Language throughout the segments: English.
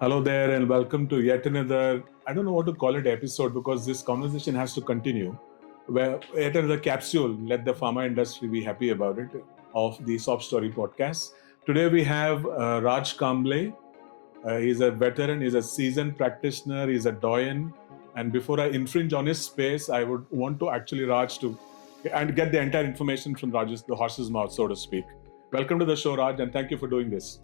Hello there, and welcome to yet another, I don't know what to call it, episode, because this conversation has to continue. Where yet another capsule, let the pharma industry be happy about it, of the SOHB Story podcast. Today we have Raj Kamble. He's a veteran, he's a seasoned practitioner, he's a doyen. And before I infringe on his space, I would want to actually Raj to and get the entire information from Raj's, the horse's mouth, so to speak. Welcome to the show, Raj, and thank you for doing this.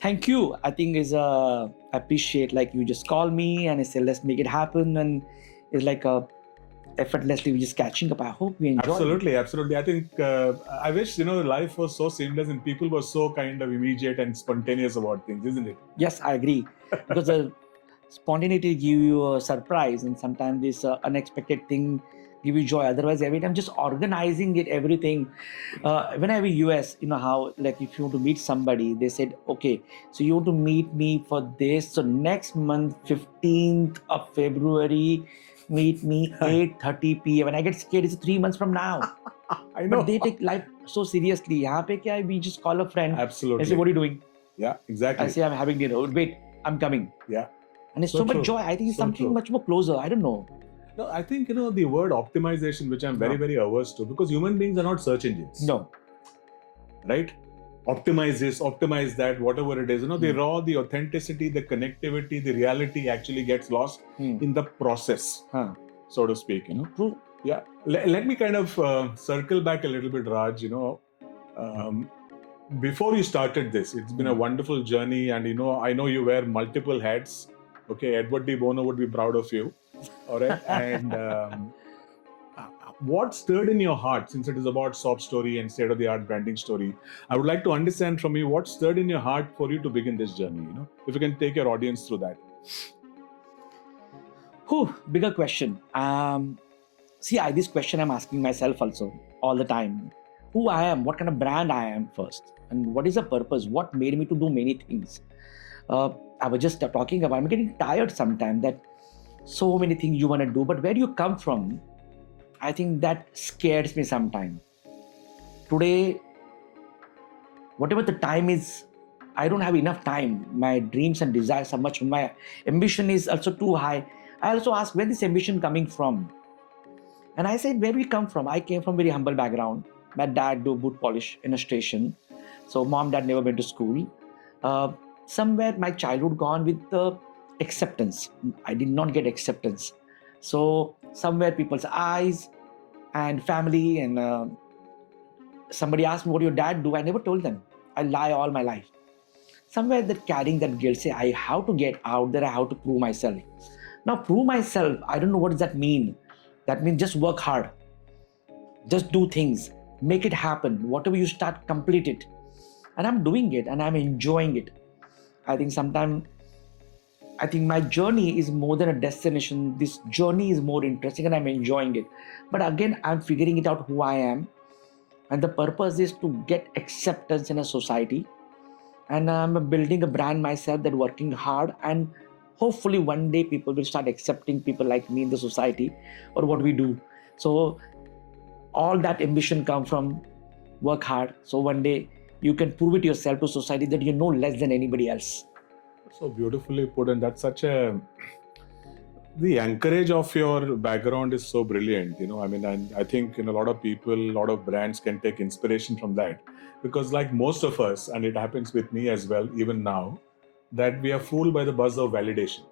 Thank you. I think I appreciate like you just call me and I say let's make it happen, and it's like effortlessly we just catching up. I hope we enjoy. Absolutely. I think I wish life was so seamless and people were so kind of immediate and spontaneous about things, isn't it? Yes, I agree, because the spontaneity give you a surprise, and sometimes this unexpected thing give you joy. Otherwise, every time just organizing it, everything. When I was US, you know how like if you want to meet somebody, they said, okay, so you want to meet me for this. So next month, 15th of February, meet me 8:30 p.m. And I get scared. It's 3 months from now. I know. But they take life so seriously. यहाँ पे क्या है? We just call a friend. Absolutely. I say, what are you doing? Yeah, exactly. I say, I'm having dinner. Wait, I'm coming. Yeah. And it's so much joy. I think it's something much more closer. I don't know. No, I think, the word optimization, which I'm very, very averse to, because human beings are not search engines. No. Right? Optimize this, optimize that, whatever it is. The raw, the authenticity, the connectivity, the reality actually gets lost in the process, so to speak. True. Yeah. Let me kind of circle back a little bit, Raj. Before you started this, it's been a wonderful journey, and I know you wear multiple hats. Okay, Edward D. Bono would be proud of you. All right. And what stirred in your heart, since it is about SOHB Story and state-of-the-art branding story? I would like to understand from you what stirred in your heart for you to begin this journey. If you can take your audience through that. Bigger question. This question I'm asking myself also all the time. Who I am, what kind of brand I am first, and what is the purpose? What made me to do many things? I was just talking about, I'm getting tired sometimes that so many things you want to do, but where you come from, I think that scares me sometimes. Today, whatever the time is, I don't have enough time. My dreams and desires are much, my ambition is also too high. I also ask, where this ambition coming from? And I said, where we come from? I came from very humble background. My dad do boot polish in a station. So mom, dad never went to school. Somewhere my childhood gone with the acceptance. I did not get acceptance. So somewhere people's eyes and family and somebody asked me what your dad do. I never told them. I lie all my life. Somewhere that carrying that guilt, say I have to get out there. I have to prove myself. Now prove myself. I don't know what does that mean. That means just work hard. Just do things. Make it happen. Whatever you start, complete it. And I'm doing it and I'm enjoying it. I think my journey is more than a destination. This journey is more interesting and I'm enjoying it. But again, I'm figuring it out who I am. And the purpose is to get acceptance in a society. And I'm building a brand myself that working hard. And hopefully one day people will start accepting people like me in the society or what we do. So all that ambition comes from work hard. So one day you can prove it yourself to society that you know less than anybody else. So beautifully put, and that's the anchorage of your background is so brilliant, and I think a lot of people, a lot of brands can take inspiration from that, because like most of us, and it happens with me as well, even now, that we are fooled by the buzz of validation.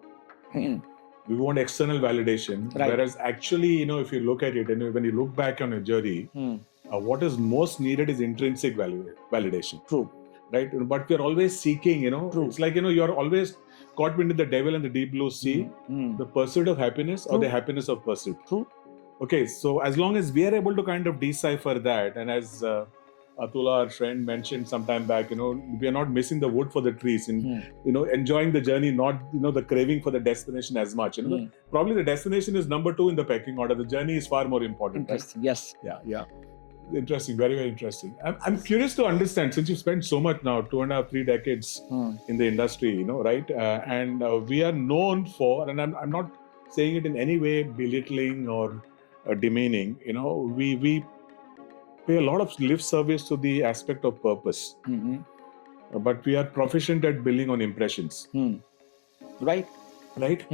We want external validation, whereas actually, if you look at it, and when you look back on a journey, what is most needed is intrinsic validation. True. Right? But we're always seeking, True. It's like, you're always caught between the devil and the deep blue sea, the pursuit of happiness or the happiness of pursuit. True. Okay, so as long as we are able to kind of decipher that, and as Atul, our friend, mentioned some time back, we are not missing the wood for the trees, and enjoying the journey, not the craving for the destination as much. Probably the destination is number 2 in the pecking order. The journey is far more important. Interesting. Right? Yes. Yeah. Interesting, very, very interesting. I'm curious to understand, since you've spent so much now, 2.5, 3 decades in the industry, right? And we are known for, and I'm not saying it in any way belittling or demeaning, we pay a lot of lip service to the aspect of purpose, but we are proficient at building on impressions. Right. Right?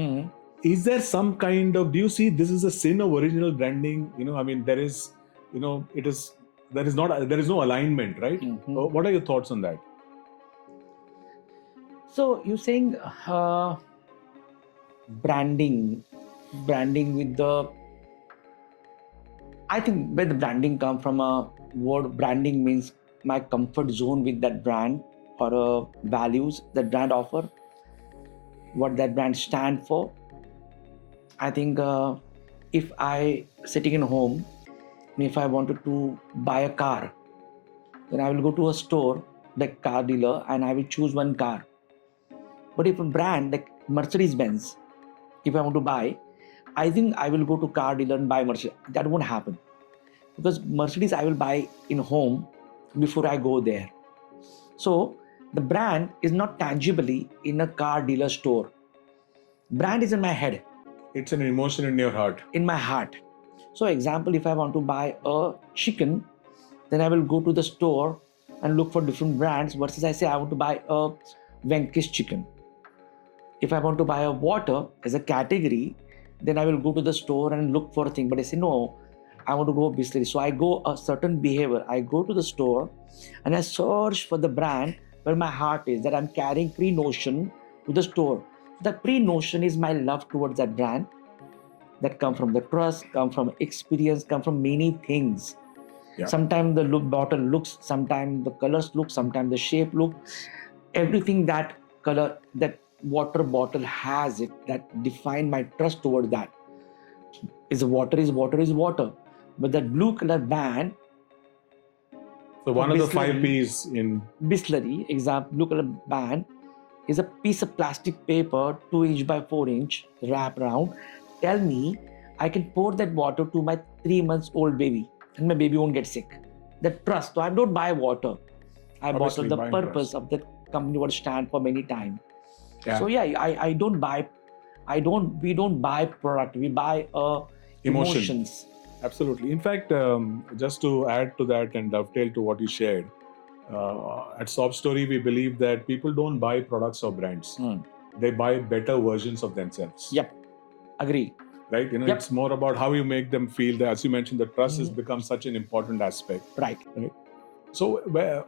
Is there some kind of, do you see this is a sin of original branding? I mean, there is no alignment, right? What are your thoughts on that? So you're saying branding with the, I think where the branding come from, a word branding means my comfort zone with that brand, or values that brand offer, what that brand stand for. I think if I sitting in home, and if I wanted to buy a car, then I will go to a store, like car dealer, and I will choose one car. But if a brand like Mercedes Benz, if I want to buy, I think I will go to car dealer and buy Mercedes. That won't happen, because Mercedes I will buy in home before I go there. So the brand is not tangibly in a car dealer store. Brand is in my head. It's an emotion in your heart. In my heart. So example, if I want to buy a chicken, then I will go to the store and look for different brands, versus I say I want to buy a Venki's chicken. If I want to buy a water as a category, then I will go to the store and look for a thing. But I say, no, I want to go Bisleri. So I go a certain behavior. I go to the store and I search for the brand where my heart is, that I'm carrying pre-notion to the store. That pre-notion is my love towards that brand, that come from the trust, come from experience, come from many things. Yeah. Sometimes the bottle looks, sometimes the colors look, sometimes the shape look. Everything that color, that water bottle has it, that define my trust towards that. Water is water. But that blue color band. So one of the 5 P's in Bisleri, example, blue color band is a piece of plastic paper, 2 inch by 4 inch, wrap around. Tell me, I can pour that water to my 3 months old baby, and my baby won't get sick. That trust. So I don't buy water. I bought the purpose trust of that company would stand for many times. Yeah. So yeah, I don't buy. We don't buy product. We buy emotions. Absolutely. In fact, just to add to that and dovetail to what you shared, at SOHB Story, we believe that people don't buy products or brands. They buy better versions of themselves. Yep. Agree. Right? Yep. It's more about how you make them feel. That, as you mentioned, the trust has become such an important aspect. Right. So,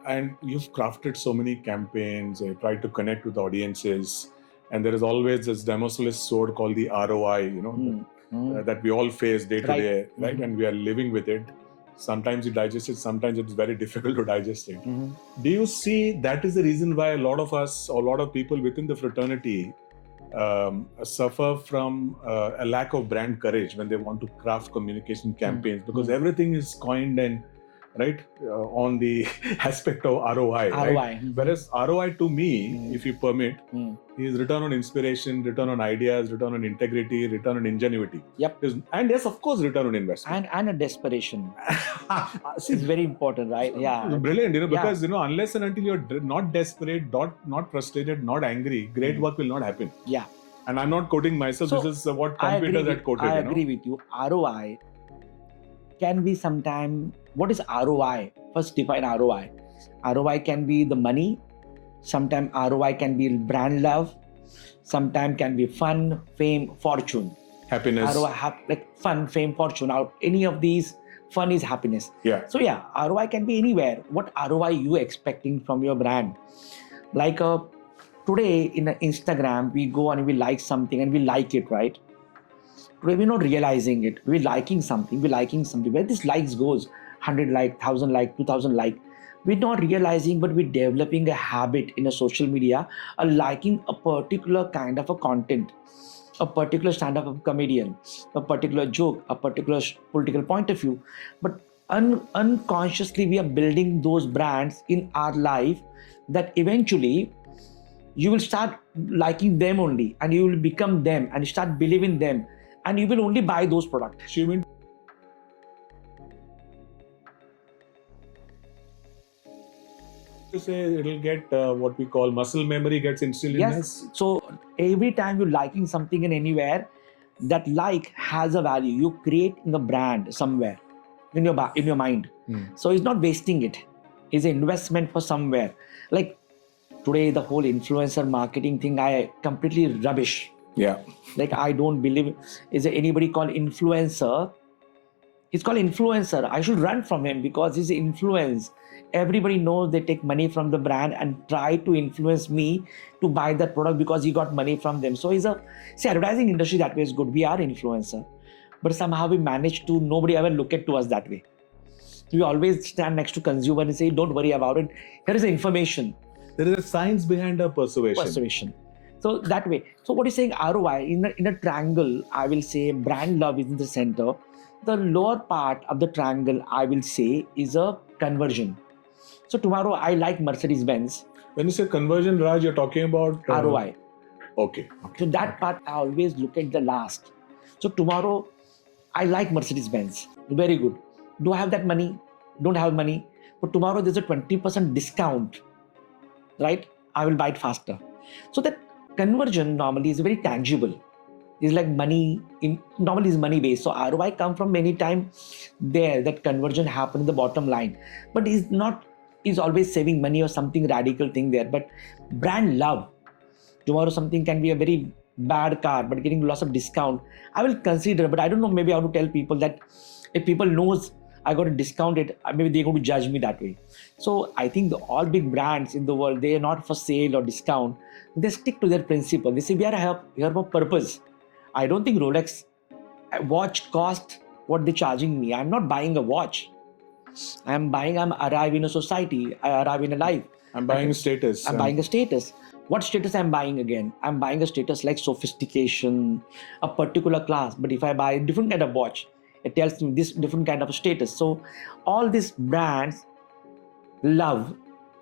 and you've crafted so many campaigns, tried to connect with audiences, and there is always this Damocles sword called the ROI, that we all face day to day, right? And we are living with it. Sometimes you digest it, sometimes it's very difficult to digest it. Do you see that is the reason why a lot of us, or a lot of people within the fraternity suffer from a lack of brand courage when they want to craft communication campaigns, because everything is coined and on the aspect of ROI. Right? Whereas ROI to me, if you permit, is return on inspiration, return on ideas, return on integrity, return on ingenuity. Yep. And yes, of course, return on investment. And a desperation. It's very important, right? Yeah. Brilliant, because, unless and until you're not desperate, not frustrated, not angry, great work will not happen. Yeah. And I'm not quoting myself. So this is what competitors had quoted. I agree with you. ROI can be sometime. What is ROI? First define ROI. ROI can be the money. Sometimes ROI can be brand love. Sometimes can be fun, fame, fortune. Happiness. ROI like fun, fame, fortune. Out any of these, fun is happiness. Yeah. So yeah, ROI can be anywhere. What ROI you expecting from your brand? Like today in Instagram, we go and we like something and we like it, right? Today we're not realizing it. We're liking something. Where this likes goes, 100 like, 1,000 like, 2,000 like. We're not realizing, but we're developing a habit in a social media, liking a particular kind of a content, a particular stand-up of a comedian, a particular joke, a particular political point of view. But unconsciously, we are building those brands in our life that eventually you will start liking them only, and you will become them, and you start believing them, and you will only buy those products. To say it'll get what we call muscle memory gets instilled in us. Yes. So every time you're liking something in anywhere, that like has a value. You create in the brand somewhere in your mind. So he's not wasting it. It's an investment for somewhere. Like today, the whole influencer marketing thing, I completely rubbish. Yeah. Like I don't believe, is there anybody called influencer? He's called influencer. I should run from him because he's influence. Everybody knows they take money from the brand and try to influence me to buy that product because he got money from them. So advertising industry that way is good. We are influencer, but somehow we manage to, nobody ever look at to us that way. We always stand next to consumer and say, don't worry about it. Here is the information. There is a science behind a persuasion. So that way. So what is saying ROI in a triangle, I will say brand love is in the center. The lower part of the triangle, I will say, is a conversion. So tomorrow I like Mercedes-Benz. When you say conversion, Raj, you're talking about ROI. Okay. So that part I always look at the last. So tomorrow I like Mercedes-Benz. Very good. Do I have that money? Don't have money. But tomorrow there's a 20% discount, right? I will buy it faster. So that conversion normally is very tangible. It's like money, normally is money based. So ROI come from many times there, that conversion happen in the bottom line. But is always saving money or something radical thing there. But brand love, tomorrow something can be a very bad car, but getting lots of discount, I will consider, but I don't know, maybe I have to tell people that if people knows I got to discount it, maybe they're going to judge me that way. So I think all big brands in the world, they are not for sale or discount. They stick to their principle. They say, we are here for purpose. I don't think Rolex watch cost what they're charging me. I'm not buying a watch. I'm arriving in a society. I arrive in a life. I'm buying a status. I'm buying a status. What status I'm buying again? I'm buying a status like sophistication, a particular class. But if I buy a different kind of watch, it tells me this different kind of status. So all these brands love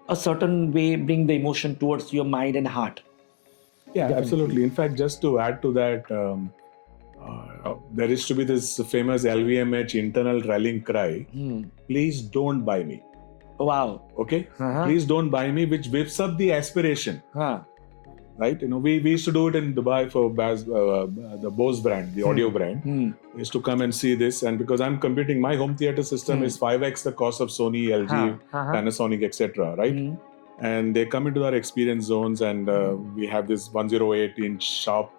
a certain way, bring the emotion towards your mind and heart. Yeah, definitely. Absolutely. In fact, just to add to that, there is to be this famous LVMH internal rallying cry, please don't buy me. Wow. Okay? Please don't buy me, which whips up the aspiration. Right? We used to do it in Dubai for the Bose brand, the audio brand. We used to come and see this, and because I'm computing, my home theater system is 5x the cost of Sony, LG, Panasonic, etc. Right? And they come into our experience zones, and we have this 108-inch Sharp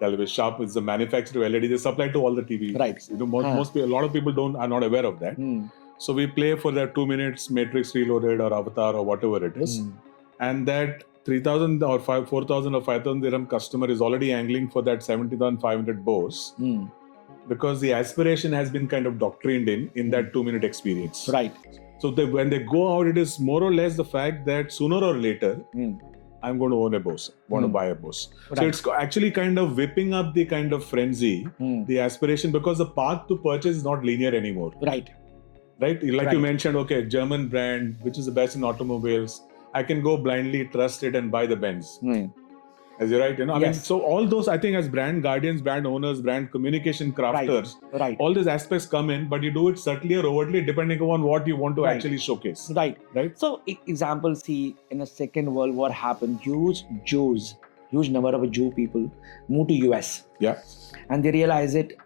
television. Sharp is the manufacturer of LED. They supply to all the TV. Right. Most people, a lot of people are not aware of that. So we play for that 2 minutes Matrix Reloaded or Avatar or whatever it is, and that 3,000 or 4,000 or 5,000 dirham customer is already angling for that 70,500 Bose because the aspiration has been kind of doctrined in that 2-minute experience. Right. So when they go out, it is more or less the fact that sooner or later, I'm going to own a Bose, want to buy a Bose. Right. So it's actually kind of whipping up the kind of frenzy, the aspiration, because the path to purchase is not linear anymore. Right. Like you mentioned, okay, German brand, which is the best in automobiles. I can go blindly trust it and buy the Benz. As you're right, I mean, so all those, I think, as brand guardians, brand owners, brand communication crafters, all these aspects come in, but you do it subtly or overtly depending on what you want to actually showcase. Right. So, example, see, in the Second World War happened, huge number of Jew people moved to US. Yeah. And they realize it,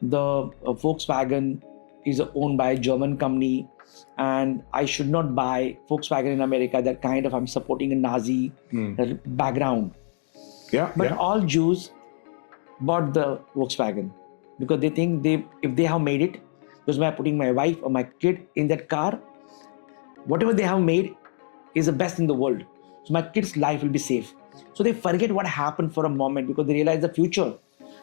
the Volkswagen is owned by a German company, and I should not buy Volkswagen in America. That kind of, I'm supporting a Nazi background. But all Jews bought the Volkswagen because they think if they have made it, because by putting my wife or my kid in that car, whatever they have made is the best in the world. So my kid's life will be safe. So they forget what happened for a moment because they realize the future,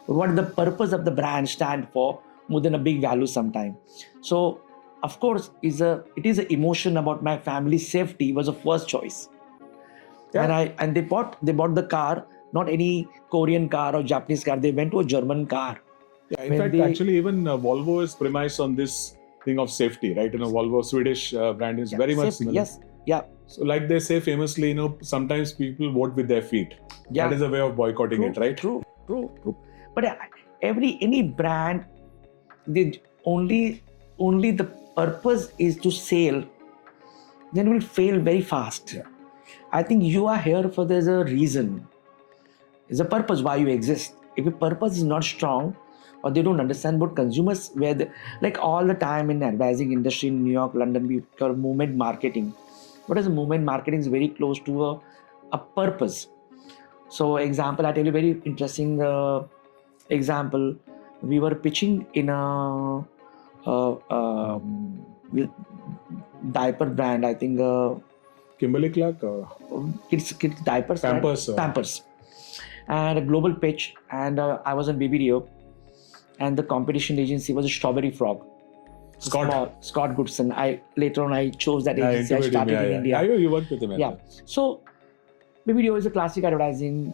but what the purpose of the brand stand for more than a big value sometime. So of course, it is an emotion about my family's safety was the first choice. And they bought the car, not any Korean car or Japanese car. They went to a German car. Yeah, in fact, actually, even Volvo is premised on this thing of safety, right? Volvo, Swedish brand, is very much similar. Yes. Yeah. So, like they say famously, sometimes people vote with their feet. That is a way of boycotting it, right? True. But any brand, they only the purpose is to sell, then will fail very fast. Yeah. I think you are here for there's a reason. There's a purpose why you exist. If your purpose is not strong, or they don't understand what consumers where the, like all the time in advertising industry in New York, London, we call movement marketing. What is movement marketing? Is very close to a purpose. So example, I tell you very interesting example. We were pitching in a with diaper brand, I think Kimberly Clark, kids diapers, right? Pampers. Pampers, and a global pitch, and I was on BBDO, and the competition agency was a Strawberry Frog. Scott Goodson. I later on I chose that agency. I started in India. You worked with him. Yeah. So BBDO is a classic advertising.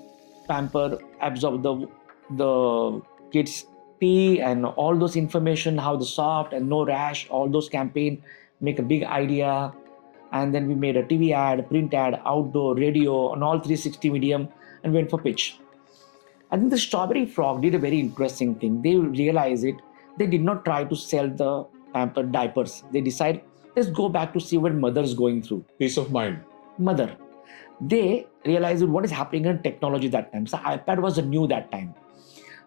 Pamper absorb the kids pee and all those information, how the soft and no rash, all those campaign, make a big idea. And then we made a TV ad, print ad, outdoor, radio, on all 360 medium, and went for pitch. I think the Strawberry Frog did a very interesting thing. They realized it. They did not try to sell the pamper diapers. They decided, let's go back to see what mother's going through. Peace of mind. Mother. They realized what is happening in technology that time. So iPad was new that time.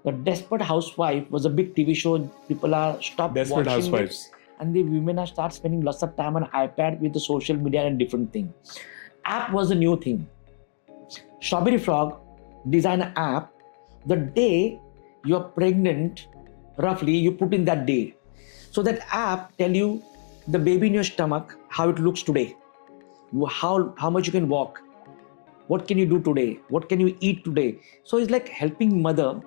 The Desperate Housewife was a big TV show. People are stopped Desperate watching Housewives. it, and the women are start spending lots of time on iPad with the social media and different thing. App was a new thing. Strawberry Frog designed an app. The day you're pregnant, roughly you put in that day. So that app tell you the baby in your stomach, how it looks today, how much you can walk, what can you do today, what can you eat today. So it's like helping mother.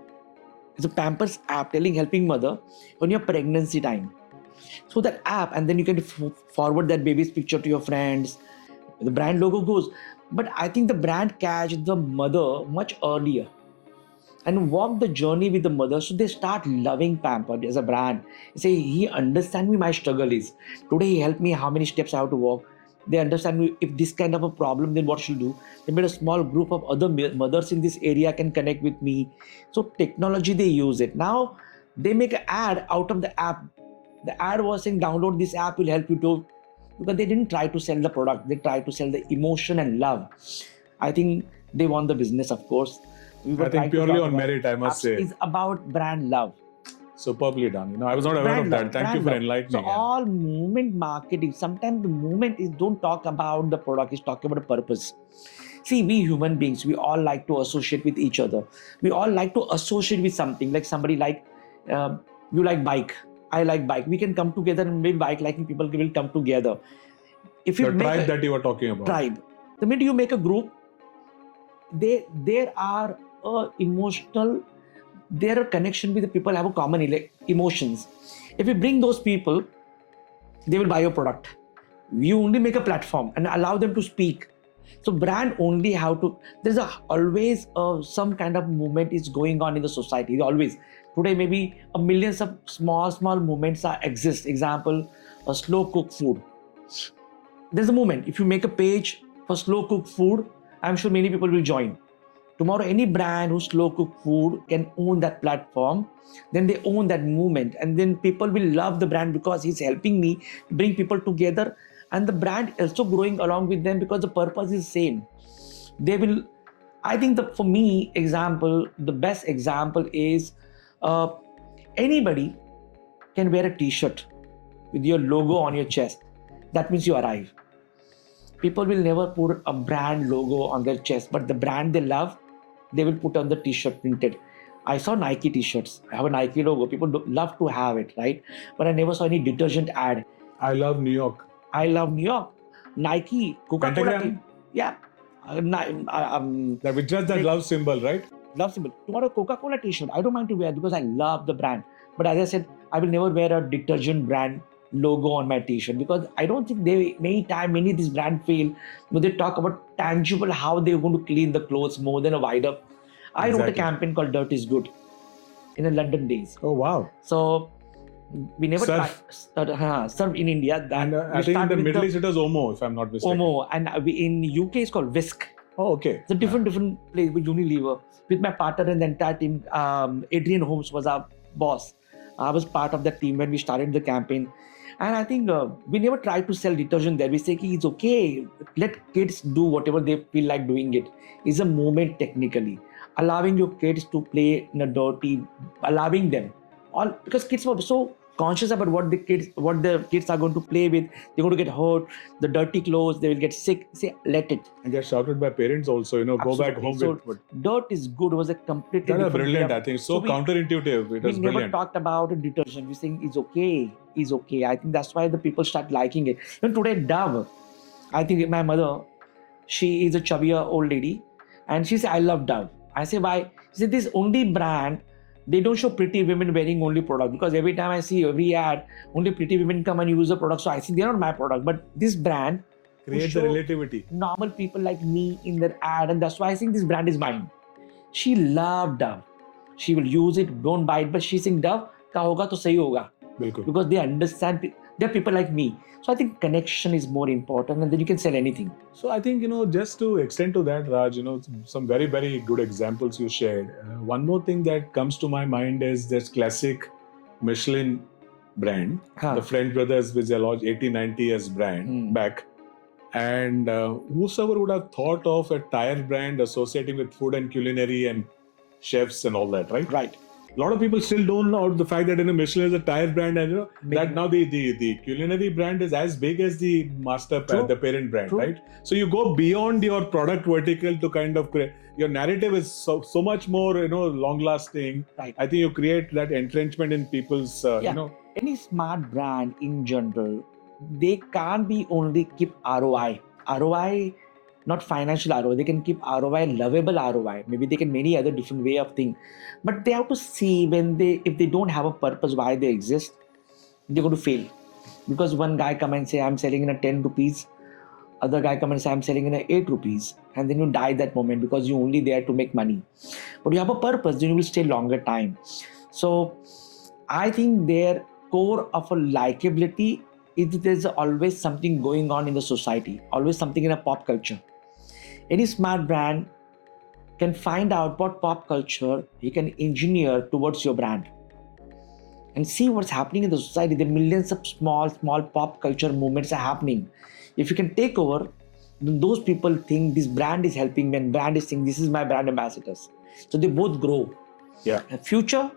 It's a Pampers app helping mother on your pregnancy time. So that app, and then you can forward that baby's picture to your friends. The brand logo goes. But I think the brand catch the mother much earlier and walk the journey with the mother. So they start loving Pampered as a brand. They say, he understands me, my struggle is. Today he helped me how many steps I have to walk. They understand me, if this kind of a problem, then what should do. They made a small group of other mothers in this area can connect with me. So technology, they use it. Now they make an ad out of the app. The ad was saying, download this app, will help you to, because they didn't try to sell the product. They tried to sell the emotion and love. I think they won the business, of course. I think purely on merit, I must say. It's about brand love. Superbly done. I was not aware of that. Thank you for enlightening. So all movement marketing, sometimes the movement is don't talk about the product, it's talk about the purpose. See, we human beings, we all like to associate with each other. We all like to associate with something, like somebody like, you like bike, I like bike. We can come together and make bike liking people will come together. If you the tribe that you were talking about. Tribe. The minute you make a group, there are emotional, there are connection with the people have a common emotions. If you bring those people, they will buy your product. You only make a platform and allow them to speak. So brand only have to, there's always some kind of movement is going on in the society. Always. Today maybe millions of small movements exist. Example, a slow cooked food. There's a movement. If you make a page for slow cooked food, I'm sure many people will join. Tomorrow, any brand who slow cook food can own that platform. Then they own that movement, and then people will love the brand because he's helping me bring people together, and the brand also growing along with them because the purpose is same. They will. I think for me, the best example is anybody can wear a T-shirt with your logo on your chest. That means you arrive. People will never put a brand logo on their chest, but the brand they love, they will put on the T-shirt printed. I saw Nike T-shirts. I have a Nike logo. People love to have it, right? But I never saw any detergent ad. I love New York. Nike, Coca-Cola. Yeah. With just that love symbol, right? Love symbol. Tomorrow, Coca-Cola T-shirt. I don't mind to wear because I love the brand. But as I said, I will never wear a detergent brand logo on my T-shirt because I don't think many of these brands fail. They talk about tangible how they're going to clean the clothes more than a wider. I wrote a campaign called Dirt is Good in the London days. Oh wow! So we never serve in India. And I think in the Middle East it was Omo, if I'm not mistaken. Omo, and in UK it's called Whisk. Oh okay. It's a different place with Unilever. With my partner and the entire team, Adrian Holmes was our boss. I was part of that team when we started the campaign. And I think we never tried to sell detergent there. We say it's okay, let kids do whatever they feel like doing it. It's a movement technically. Allowing your kids to play in a dirty, allowing them All because kids were so conscious about what the kids are going to play with. They're going to get hurt, the dirty clothes, they will get sick. Say, let it. And they're shouted by parents also, go back Absolutely. home So with what. dirt is good was a completely That are different way brilliant, of. I think. So So counterintuitive. It we was never brilliant. talked about detergent. We're saying it's okay, is okay. I think that's why the people start liking it. Even today, Dove. I think my mother, she is a chubbier old lady, and she said, "I love Dove." I say, "Why?" She said, "This only brand. They don't show pretty women wearing only product because every time I see every ad, only pretty women come and use the product. So I think they're not my product, but this brand Create the show relativity. normal people like me in their ad, and that's why I think this brand is mine." She loved Dove. She will use it, don't buy it, but she's saying Dove का होगा तो सही होगा. Bilkul. Because they understand, they're people like me. So I think connection is more important, and then you can sell anything. So I think, just to extend to that, Raj, some very, very good examples you shared. One more thing that comes to my mind is this classic Michelin brand, the French brothers with their large 80-90 years brand back. And whosoever would have thought of a tire brand associating with food and culinary and chefs and all that, right? Right. A lot of people still don't know the fact that Michelin is a tire brand, and that now the culinary brand is as big as the the parent brand, right? So you go beyond your product vertical to kind of create your narrative is so much more long lasting. Right. I think you create that entrenchment in people's any smart brand in general, they can't be only keep ROI, not financial ROI. They can keep ROI, lovable ROI. Maybe they can many other different way of thing, but they have to see if they don't have a purpose why they exist, they're going to fail. Because one guy come and say I'm selling in a 10 rupees, other guy come and say I'm selling in a 8 rupees, and then you die that moment because you're only there to make money. But you have a purpose, then you will stay longer time. So I think their core of a likability is there's always something going on in the society, always something in a pop culture. Any smart brand can find out what pop culture he can engineer towards your brand and see what's happening in the society. The millions of small pop culture movements are happening. If you can take over, then those people think this brand is helping me and brand is saying this is my brand ambassadors. So they both grow. Yeah. The future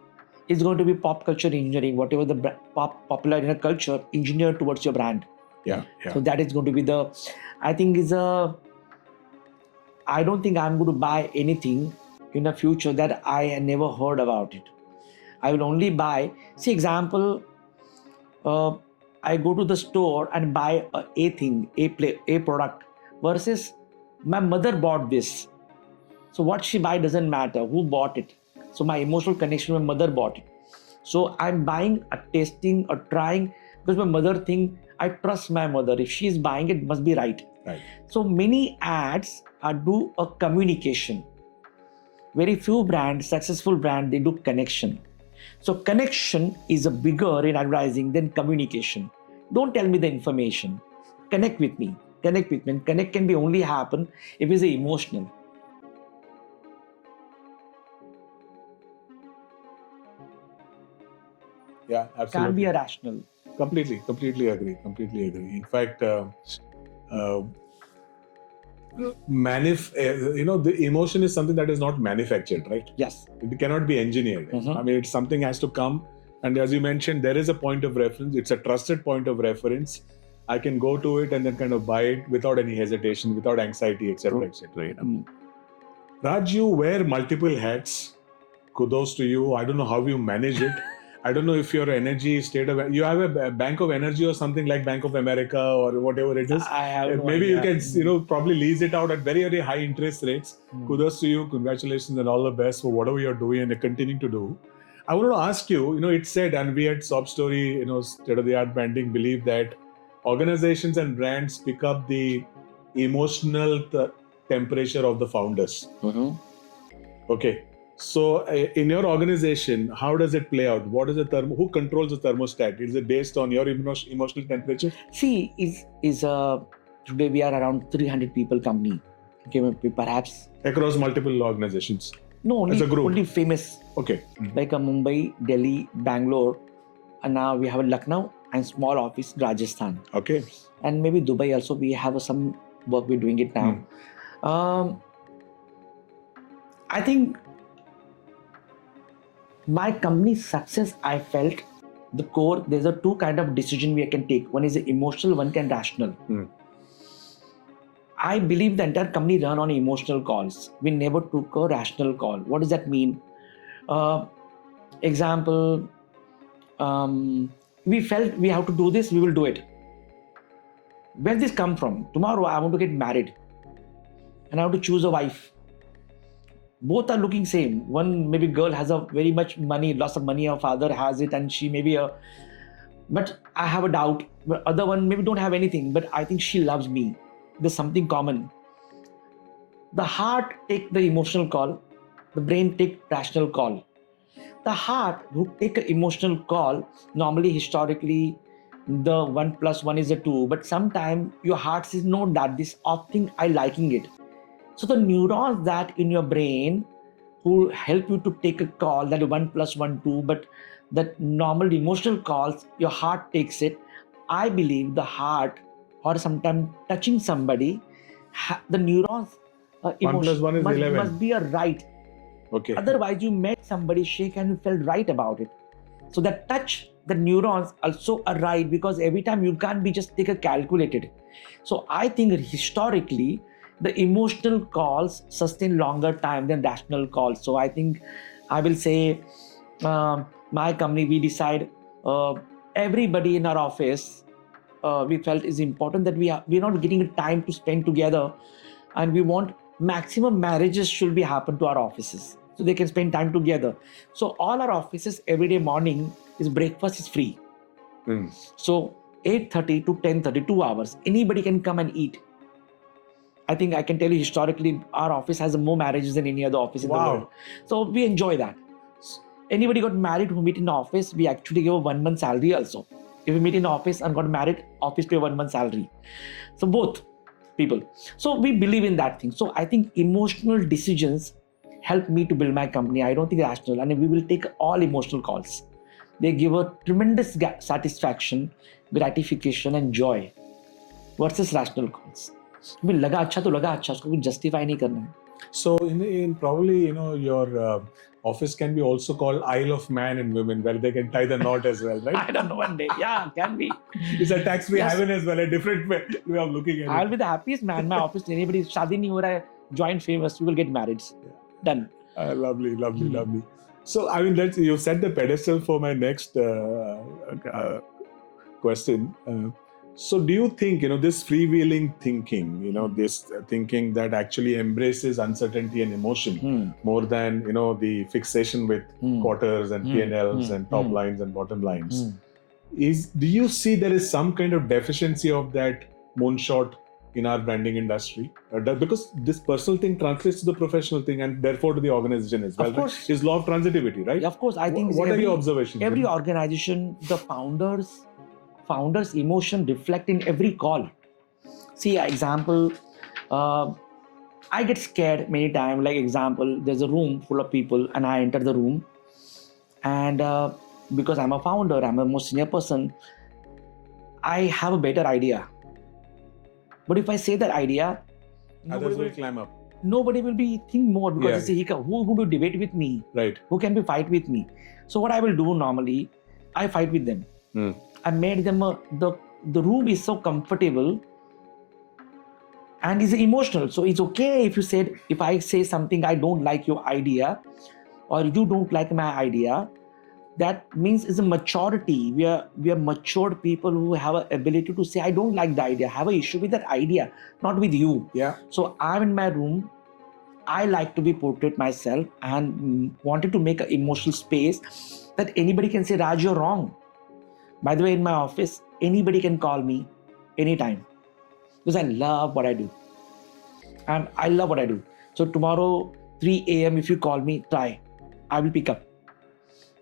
is going to be pop culture engineering, whatever the popular in a culture, engineer towards your brand. Yeah. So that is going to be I don't think I'm going to buy anything in the future that I never heard about it. I will only buy, see example, I go to the store and buy a product versus my mother bought this. So what she buy doesn't matter, who bought it. So my emotional connection with my mother bought it. So I'm buying, tasting, or trying because my mother think I trust my mother. If she is buying it, must be right. Right. So many ads do a communication. Very few brands, successful brands, they do connection. So connection is a bigger in advertising than communication. Don't tell me the information. Connect with me. And connect can be only happen if it's emotional. Yeah, absolutely. Can't be irrational. Completely agree. In fact, the emotion is something that is not manufactured, right? Yes. It cannot be engineered. Mm-hmm. I mean, it's something has to come. And as you mentioned, there is a point of reference. It's a trusted point of reference. I can go to it and then kind of buy it without any hesitation, without anxiety, etc. Raj, you wear multiple hats. Kudos to you. I don't know how you manage it. I don't know if your energy state of you have a bank of energy or something like Bank of America or whatever it is. I have no Maybe idea. You can probably lease it out at very, very high interest rates. Kudos to you. Congratulations and all the best for whatever you're doing and continuing to do. I wanted to ask you, it said, and we at SOHB Story, state-of-the-art branding, believe that organizations and brands pick up the emotional temperature of the founders. Mm-hmm. Okay. So in your organization, how does it play out? What is who controls the thermostat? Is it based on your emotional temperature? See, today we are around 300 people company. Okay, perhaps across multiple organizations. No, as a group. Only famous. Okay. Like Mumbai, Delhi, Bangalore, and now we have a Lucknow and small office Rajasthan. Okay. And maybe Dubai also. We have some work we're doing it now. I think My company's success, I felt the core, there's a two kind of decision we can take. One is emotional, one can rational. I believe the entire company run on emotional calls. We never took a rational call. What does that mean? Example, we felt we have to do this, we will do it. Where this come from? Tomorrow I want to get married and I have to choose a wife. Both are looking same. One maybe girl has a very much money, lots of money, her father has it and she maybe but I have a doubt. But other one maybe don't have anything, but I think she loves me. There's something common. The heart take the emotional call, the brain take rational call. The heart who take an emotional call, normally historically the 1 + 1 is a 2, but sometimes your heart says no, that this thing I liking it. So the neurons that in your brain who help you to take a call, that 1 + 1 2, but that normal emotional calls your heart takes it. I believe the heart or sometimes touching somebody, the neurons 1 emotion + 1 is 11. must be a right. Okay. Otherwise, you met somebody, shake and you felt right about it. So that touch, the neurons also are right, because every time you can't be just take a calculated. So I think historically, the emotional calls sustain longer time than rational calls. So I think I will say my company, we decide everybody in our office, we felt is important that we're not getting time to spend together, and we want maximum marriages should be happen to our offices so they can spend time together. So all our offices every day morning is breakfast is free. So 8:30 to 10:30, 2 hours, anybody can come and eat. I think I can tell you historically our office has more marriages than any other office in the world. So we enjoy that. Anybody got married who meet in the office, we actually give a 1 month salary also. If we meet in the office and got married, office pay 1 month salary. So both people. So we believe in that thing. So I think emotional decisions help me to build my company. I don't think rational. And we will take all emotional calls. They give a tremendous satisfaction, gratification and joy versus rational calls. भी लगा अच्छा तो लगा अच्छा, उसको कुछ justify नहीं करना है. So in probably your office can be also called Isle of Man and Women, where they can tie the knot as well, right? I don't know, one day. Yeah, can be. It's a tax-free heaven as well, a different way of looking at it. I'll be the happiest man. My office, anybody शादी नहीं हो रहा है, join famous, we will get married. Done. Lovely. So I mean, you set the pedestal for my next question. So do you think, this freewheeling thinking, this thinking that actually embraces uncertainty and emotion more than, the fixation with quarters and P&Ls and top lines and bottom lines, do you see there is some kind of deficiency of that moonshot in our branding industry? Because this personal thing translates to the professional thing and therefore to the organization as well. Of course. Right? Is law of transitivity, right? Of course. I think what are your observations? Every organization, the founders' emotion reflect in every call. See, example, I get scared many times. Like example, there's a room full of people and I enter the room, and because I'm a founder, I'm a more senior person, I have a better idea. But if I say that idea, others will climb up. Nobody will be think more, because they say, who will debate with me? Right. Who can be fight with me? So what I will do normally, I fight with them. I made them the room is so comfortable and is emotional. So it's okay if I say something, I don't like your idea or you don't like my idea. That means it's a maturity. We are matured people who have an ability to say, I don't like the idea, have an issue with that idea, not with you. Yeah. So I'm in my room. I like to be portrait myself and wanted to make an emotional space that anybody can say, Raj, you're wrong. By the way, in my office, anybody can call me anytime because I love what I do. And I love what I do. So tomorrow, 3 a.m., if you call me, try. I will pick up.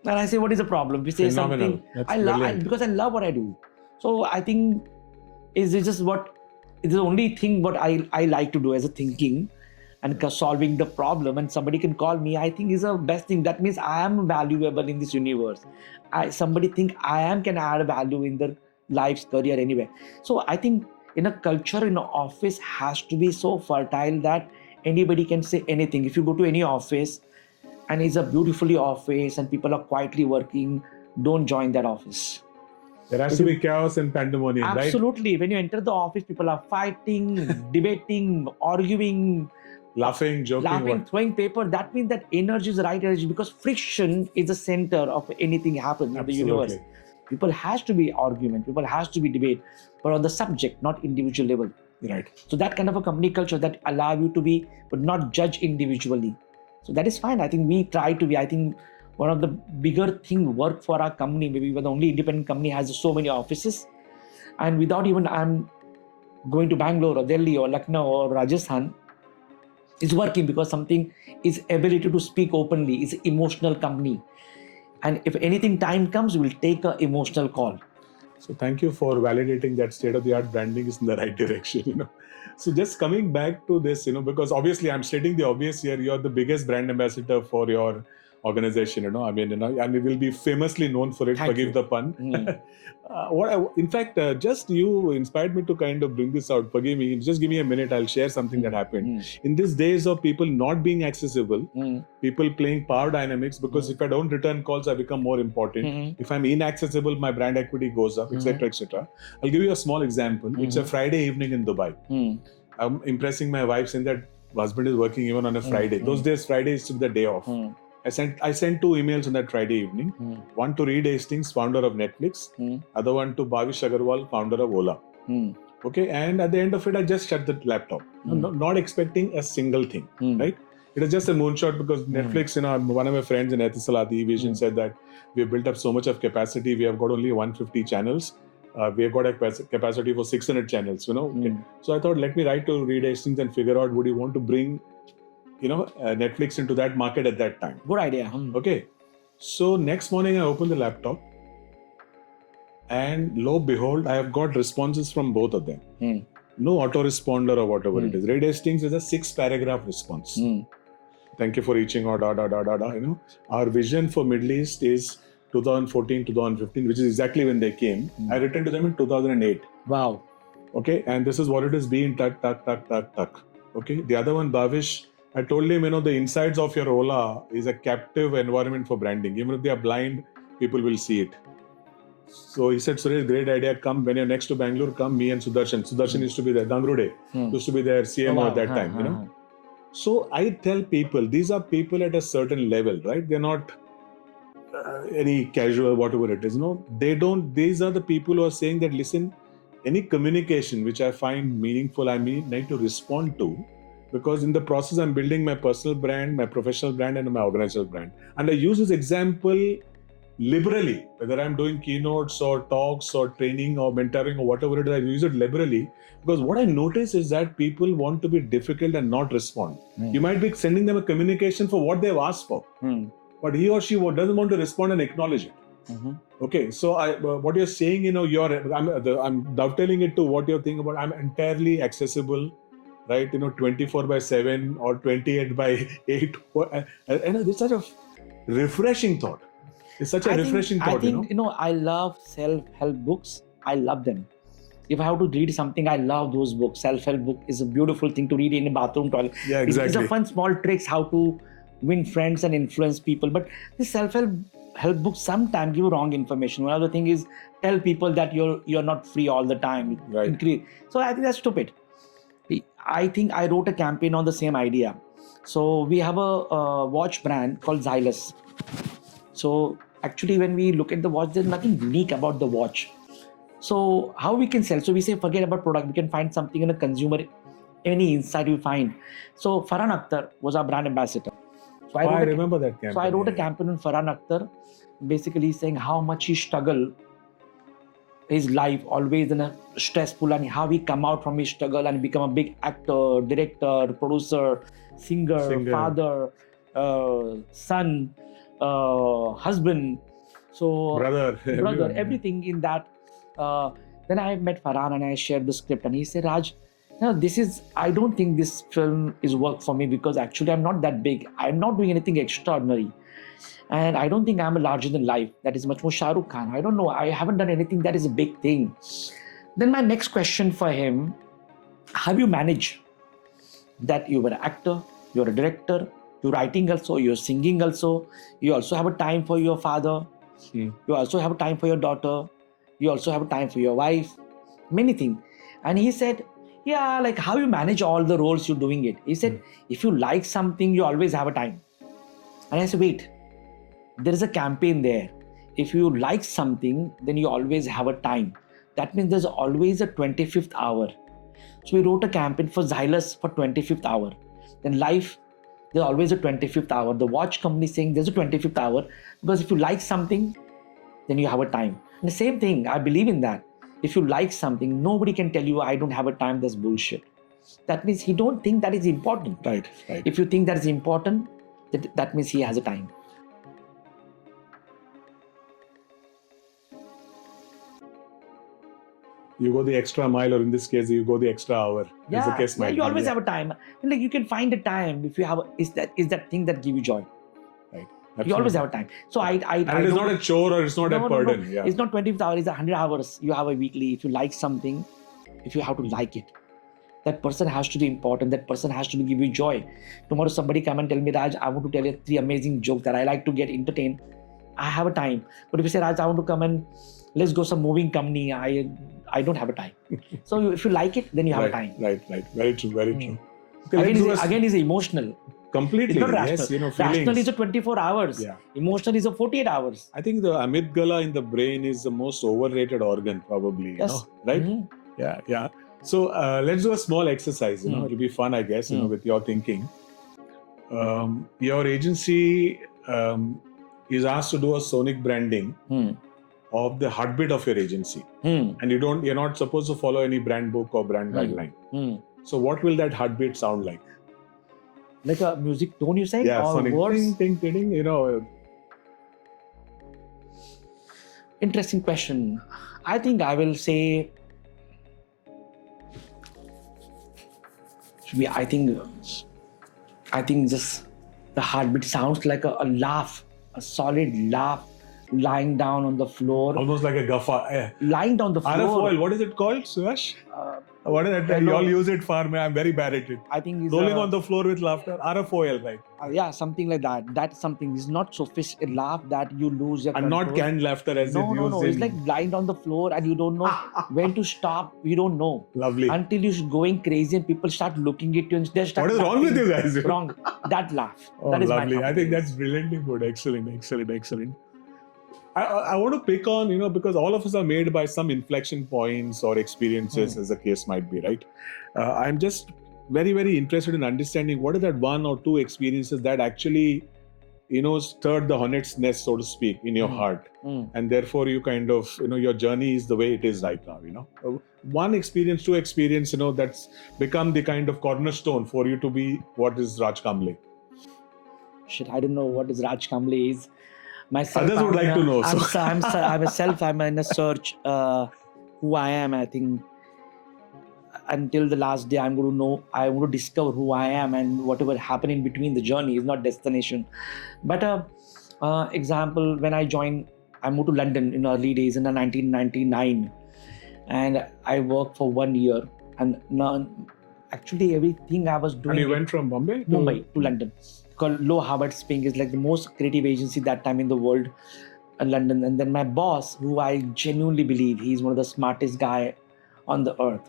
And I say, what is the problem? We say Phenomenal. something. Because I love what I do. So I think it's the only thing what I like to do as a thinking and solving the problem, and somebody can call me, I think is the best thing. That means I am valuable in this universe. Somebody think can add value in their life's career anyway. So I think in a culture, in an office has to be so fertile that anybody can say anything. If you go to any office and it's a beautifully office and people are quietly working, don't join that office. There has to be chaos and pandemonium, right? Absolutely. When you enter the office, people are fighting, debating, arguing, Laughing, joking, what? throwing paper. That means that energy is the right energy, because friction is the center of anything happens in the universe. Absolutely. People has to be argument, people has to be debate, but on the subject, not individual level. Right. So that kind of a company culture that allow you to be, but not judge individually. So that is fine. I think we try to be, I think one of the bigger thing work for our company, maybe we're the only independent company has so many offices, and without even I'm going to Bangalore or Delhi or Lucknow or Rajasthan, is working because something is ability to speak openly, is emotional company. And if anything time comes, we'll take an emotional call. So thank you for validating that state-of-the-art branding is in the right direction. So just coming back to this, because obviously I'm stating the obvious here, you're the biggest brand ambassador for your organization. I mean, and it will be famously known for it. Thank forgive you. the pun. In fact, just you inspired me to kind of bring this out. Forgive me. Just give me a minute. I'll share something that happened. In these days of people not being accessible, people playing power dynamics, because if I don't return calls, I become more important. If I'm inaccessible, my brand equity goes up, etc., etc. I'll give you a small example. It's a Friday evening in Dubai. I'm impressing my wife saying that husband is working even on a Friday. Those days, Friday is the day off. I sent 2 emails on that Friday evening. One to Reed Hastings, founder of Netflix. Other one to Bhavish Agarwal, founder of Ola. Okay, and at the end of it, I just shut the laptop, not expecting a single thing, right? It was just a moonshot because Netflix, one of my friends in Etisalati Vision said that we have built up so much of capacity. We have got only 150 channels. We have got a capacity for 600 channels, Okay. So I thought, let me write to Reed Hastings and figure out, would you want to bring Netflix into that market at that time. Good idea. Okay. So next morning I open the laptop and lo behold, I have got responses from both of them. No autoresponder or whatever it is. Reed Hastings is a 6-paragraph response. Thank you for reaching out, Our vision for Middle East is 2014, 2015, which is exactly when they came. I returned to them in 2008. Wow. Okay. And this is what it is being tuck. Okay. The other one, Bhavish, I told him, the insides of your Ola is a captive environment for branding. Even if they are blind, people will see it. So he said, Suresh, great idea. Come, when you're next to Bangalore, come, me and Sudarshan. Sudarshan used to be there. Gangrude used to be their CMO at that time, So I tell people, these are people at a certain level, right? They're not any casual, whatever it is, these are the people who are saying that, listen, any communication which I find meaningful, I need to respond to. Because in the process, I'm building my personal brand, my professional brand, and my organizational brand. And I use this example liberally, whether I'm doing keynotes or talks or training or mentoring or whatever it is, I use it liberally. Because what I notice is that people want to be difficult and not respond. You might be sending them a communication for what they've asked for, but he or she doesn't want to respond and acknowledge it. Okay, so what you're saying, I'm dovetailing it to what you're thinking about. I'm entirely accessible, right? 24/7 or 28/8. And it's such a refreshing thought. It's such a refreshing thought. I think, I love self-help books. I love them. If I have to read something, I love those books. Self-help book is a beautiful thing to read in a bathroom toilet. Yeah, exactly. It's a fun small tricks how to win friends and influence people. But the self-help books sometimes give wrong information. One other thing is tell people that you're not free all the time. Right. So I think that's stupid. I think I wrote a campaign on the same idea. So we have a watch brand called Xylus. So actually, when we look at the watch, there's nothing unique about the watch. So how we can sell? So we say, forget about product. We can find something in a consumer, any insight we find. So Farhan Akhtar was our brand ambassador. So I remember that campaign. So I wrote a campaign on Farhan Akhtar, basically saying how much he struggled his life, always in a stressful, and how he come out from his struggle and become a big actor, director, producer, singer. Father, son, husband, so brother, everything in that. Then I met Farhan and I shared the script, and he said, Raj, I don't think this film is work for me, because actually I'm not that big. I'm not doing anything extraordinary. And I don't think I'm a larger than life. That is much more Shah Rukh Khan. I don't know. I haven't done anything that is a big thing. Then my next question for him, how do you manage that you're an actor, you're a director, You're writing also, you're singing also, you also have a time for your father, Hmm. you also have a time for your daughter, you also have a time for your wife, many things. And he said, yeah, like how you manage all the roles you're doing it. He said, if you like something, you always have a time. And I said, wait, there is a campaign there. If you like something, then you always have a time. That means there's always a 25th hour. So we wrote a campaign for Xylus for 25th hour. Then life, there's always a 25th hour. The watch company saying there's a 25th hour because if you like something, then you have a time. And the same thing, I believe in that. If you like something, nobody can tell you I don't have a time. That's bullshit. That means he don't think that is important. Right. If you think that is important, that means he has a time. You go the extra mile, or in this case, you go the extra hour. As the case might you be. always have a time. And like you can find a time if you have is that thing that give you joy. Right. You always have a time. So and it is not a chore, or it's not a burden. No. Yeah. It's not 25 hours, it's 100 hours you have a weekly. If you like something, if you have to like it, that person has to be important. That person has to give you joy. Tomorrow somebody come and tell me, Raj, I want to tell you 3 amazing jokes that I like to get entertained. I have a time. But if you say, Raj, I want to come and let's go some moving company, I don't have a time. So if you like it, then you have a time. Right. Very true. True. Okay, again is emotional. Completely. It's not rational. Yes, feelings. Rational is a 24 hours. Yeah. Emotional is a 48 hours. I think the amygdala in the brain is the most overrated organ, probably. Yes. Right? Mm-hmm. Yeah. So let's do a small exercise. It'll be fun, I guess. With your thinking. Your agency is asked to do a sonic branding of the heartbeat of your agency, and you're not supposed to follow any brand book or brand guideline. So what will that heartbeat sound like? Like a music tone, you say? Yeah, or sonic. words? Ding, Interesting question. I think I will say. I think just the heartbeat sounds like a laugh, a solid laugh, lying down on the floor. Almost like a guffaw. Lying down the floor. Aerofoil, what is it called, Suyash? What is that? You all use it for me. I'm very bad at it. I think it's rolling on the floor with laughter. Aerofoil, right? Yeah, something like that. That's something. It's not sophisticated laugh that you lose your control. And not canned laughter as it used. No. It's like lying on the floor and you don't know when to stop. You don't know. Lovely. Until you're going crazy and people start looking at you and they start. What is wrong with you guys? Wrong. That laugh. Oh, that is lovely. my I think that's brilliantly good. Excellent. I want to pick on, because all of us are made by some inflection points or experiences, as the case might be, right? I'm just very, very interested in understanding what are that one or two experiences that actually, stirred the hornet's nest, so to speak, in your heart. And therefore you kind of, your journey is the way it is right now, One experience, two experience, that's become the kind of cornerstone for you to be what is Raj Kamble. Shit, I don't know what is Raj Kamble is. Myself, others would like to know. I'm in a search who I am. I think until the last day, I'm going to know. I want to discover who I am, and whatever happened in between the journey is not destination. But example, when I moved to London in early days in 1999, and I worked for 1 year. And now, actually, everything I was doing. And you went from Mumbai to London. Called Low Harvard Spring is like the most creative agency that time in the world, in London. And then my boss, who I genuinely believe he's one of the smartest guy on the earth.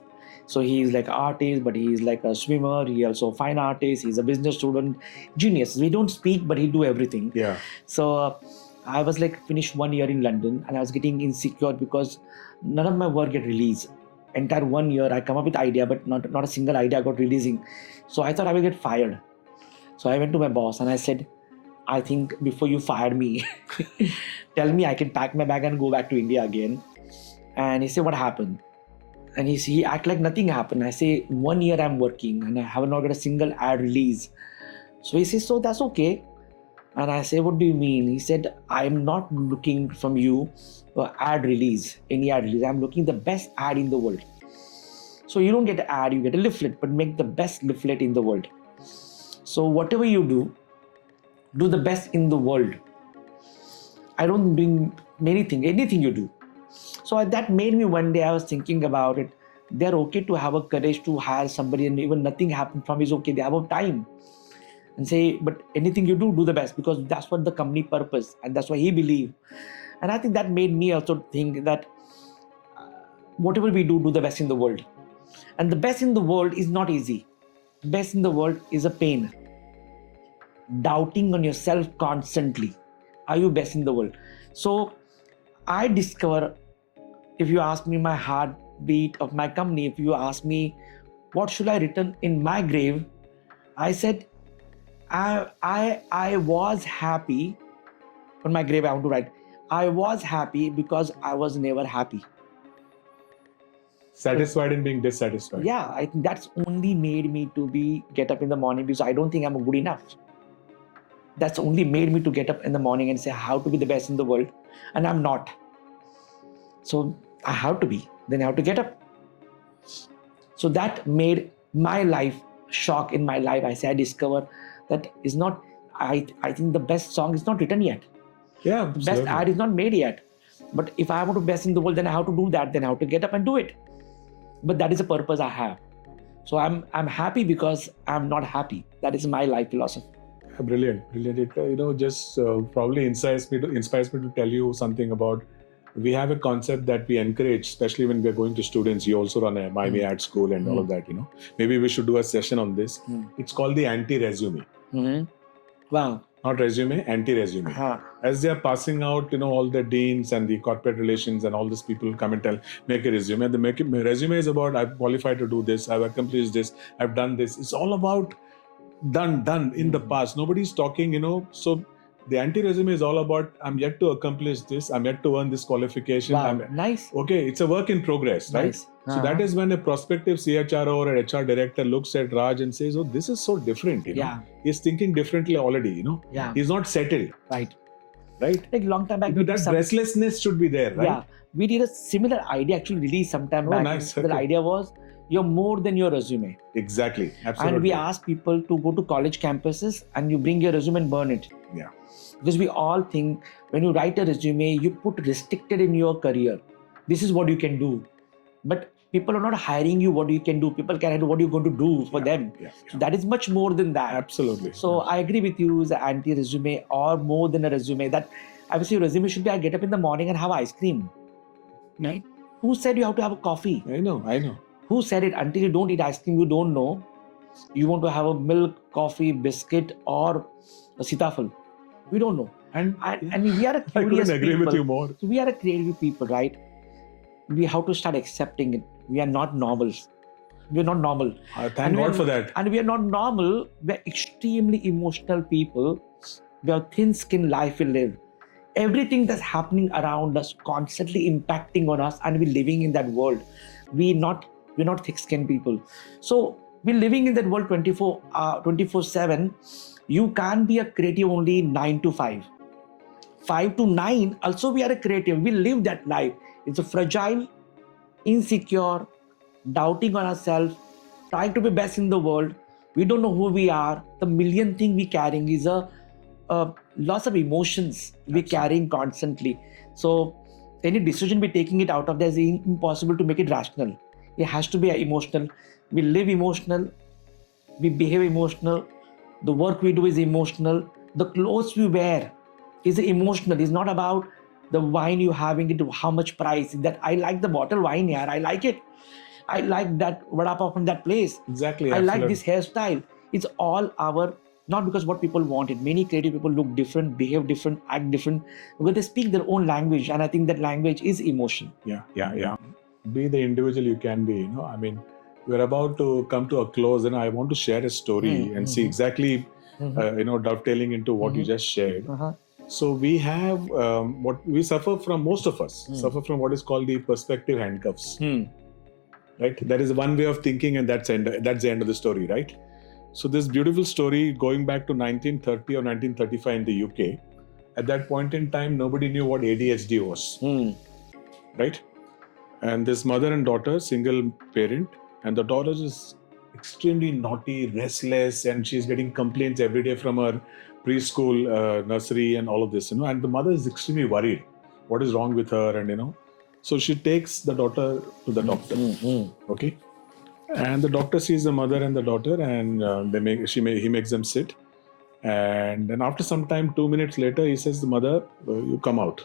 So he's like an artist, but he's like a swimmer. He also a fine artist. He's a business student, genius. We don't speak, but he do everything. Yeah. So I was like finished 1 year in London, and I was getting insecure because none of my work get released. Entire 1 year, I come up with idea, but not a single idea got releasing. So I thought I will get fired. So I went to my boss and I said, I think before you fire me, tell me I can pack my bag and go back to India again. And he said, what happened? And he act like nothing happened. I say, 1 year I'm working and I have not got a single ad release. So he says, so that's okay. And I say, what do you mean? He said, I'm not looking from you for ad release, any ad release. I'm looking the best ad in the world. So you don't get an ad, you get a leaflet, but make the best leaflet in the world. So whatever you do the best in the world. I don't do anything you do. So that made me one day, I was thinking about it. They're okay to have a courage to hire somebody and even nothing happened from is okay. They have a time. and say, but anything you do the best, because that's what the company purpose, and that's what he believed. And I think that made me also think that whatever we do the best in the world. And the best in the world is not easy. Best in the world is a pain. Doubting on yourself constantly. Are you best in the world? So I discover, if you ask me my heartbeat of my company, if you ask me what should I written in my grave, I said I was happy. On my grave I want to write, I was happy because I was never happy. Satisfied in being dissatisfied. Yeah, I think that's only made me to get up in the morning, because I don't think I'm good enough. That's only made me to get up in the morning and say how to be the best in the world, and I'm not. So I have to be, then I have to get up. So that made my life shock in my life. I discover that is not, I think the best song is not written yet. Yeah, The best absolutely. ad is not made yet. But if I want to be best in the world, then I have to do that. Then I have to get up and do it. But that is a purpose I have. So I'm happy because I'm not happy. That is my life philosophy. Brilliant. It just probably inspires me to tell you something about. We have a concept that we encourage, especially when we're going to students. You also run a Miami Ad School and all of that. Maybe we should do a session on this. It's called the anti-resume. Wow. Not resume, anti-resume. As they are passing out, all the deans and the corporate relations and all these people come and make a resume. And the resume is about, I've qualified to do this, I've accomplished this, I've done this. It's all about done in the past. Nobody's talking, So the anti-resume is all about, I'm yet to accomplish this, I'm yet to earn this qualification. Wow. Nice. Okay, it's a work in progress, right? Nice. So that is when a prospective CHRO or an HR director looks at Raj and says, oh, this is so different, Yeah. He's thinking differently already, Yeah. He's not settled. Right. Right? Like long time back. That restlessness should be there, right? Yeah. We did a similar idea actually released sometime back. Nice. The idea was, you're more than your resume. Exactly. Absolutely. And we ask people to go to college campuses and you bring your resume and burn it. Yeah. Because we all think when you write a resume, you put restricted in your career. This is what you can do. But people are not hiring you what you can do. People can do what you're going to do for them. Yeah. So that is much more than that. Absolutely. So I agree with you, as an anti-resume or more than a resume. That obviously your resume should be, I get up in the morning and have ice cream. Right? Who said you have to have a coffee? I know. Who said it? Until you don't eat ice cream, you don't know. You want to have a milk, coffee, biscuit, or a sitafal. We don't know. And we are a curious I couldn't agree people. with you more. So we are a creative people, right? We have to start accepting it. We are not normal. We are not normal. Thank God for that. And we are not normal. We are extremely emotional people. We have thin-skinned life we live. Everything that's happening around us constantly impacting on us, and we're living in that world. We're not thick-skinned people. So we're living in that world 24/7. You can't be a creative only 9 to 5. 5 to 9, also we are a creative. We live that life. It's a fragile, insecure, doubting on ourselves, trying to be best in the world. We don't know who we are. The million thing we carrying is a lots of emotions we're carrying constantly. So any decision we're taking it out of there is impossible to make it rational. It has to be emotional. We live emotional. We behave emotional. The work we do is emotional. The clothes we wear is emotional. It's not about the wine you're having, it, how much price. That I like the bottle wine here. I like it. I like that vada pav from that place. Exactly. I like this hairstyle. It's all our, not because what people wanted. Many creative people look different, behave different, act different, because they speak their own language. And I think that language is emotion. Yeah. Be the individual you can be, I mean, we're about to come to a close, and I want to share a story and see exactly, dovetailing into what you just shared. So we have what we suffer from, most of us suffer from what is called the perspective handcuffs. Right? That is one way of thinking, and that's the end of the story, right? So this beautiful story going back to 1930 or 1935 in the UK. At that point in time, nobody knew what ADHD was, right? And this mother and daughter, single parent, and the daughter is extremely naughty, restless, and she's getting complaints every day from her preschool, nursery, and all of this, and the mother is extremely worried. What is wrong with her? And so she takes the daughter to the doctor. Okay, and the doctor sees the mother and the daughter, and he makes them sit, And then after some time, 2 minutes later, he says, "The mother, you come out."